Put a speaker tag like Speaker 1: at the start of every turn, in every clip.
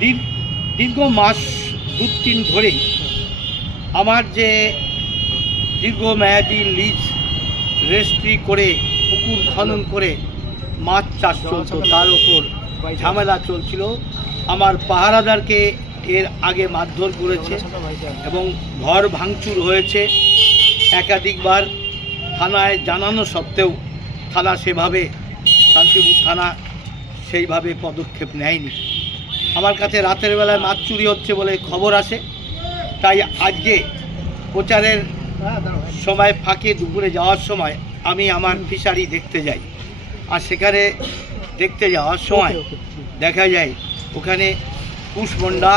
Speaker 1: Deer- দীর্ঘ মাস, দু তিন ধরেই আমার যে দীর্ঘমেয়াদী লিজ রেজিস্ট্রি করে, পুকুর খনন করে মাছ চাষ চলতো তার ওপর ঝামেলা চলছিল। আমার পাহারাদারকে এর আগে মারধর করেছে এবং ঘর ভাঙচুর হয়েছে। একাধিকবার থানায় জানানো সত্ত্বেও থানা সেভাবে, শান্তিপুর থানা সেইভাবে পদক্ষেপ নেয়নি। আমার কাছে রাতের বেলায় মাছ চুরি হচ্ছে বলে খবর আসে। তাই আজকে প্রচারের সময় ফাঁকে দুপুরে যাওয়ার সময় আমি আমার ফিশারি দেখতে যাই। আর সেখানে দেখতে যাওয়ার সময় দেখা যায় ওখানে কুশমন্ডা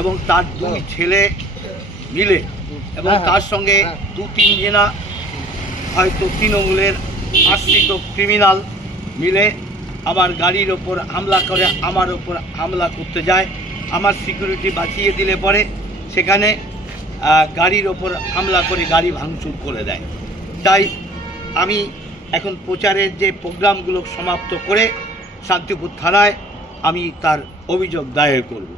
Speaker 1: এবং তার দুই ছেলে মিলে এবং তার সঙ্গে দু তিন জনা হয়তো তৃণমূলের আশ্রিত ক্রিমিনাল মিলে আমার গাড়ির ওপর হামলা করে, আমার ওপর হামলা করতে যায়। আমার সিকিউরিটি বাঁচিয়ে দিলে পরে সেখানে গাড়ির ওপর হামলা করে গাড়ি ভাঙচুর করে দেয়। তাই আমি এখন প্রচারের যে প্রোগ্রামগুলো সমাপ্ত করে শান্তিপুর থানায় আমি তার অভিযোগ দায়ের করব।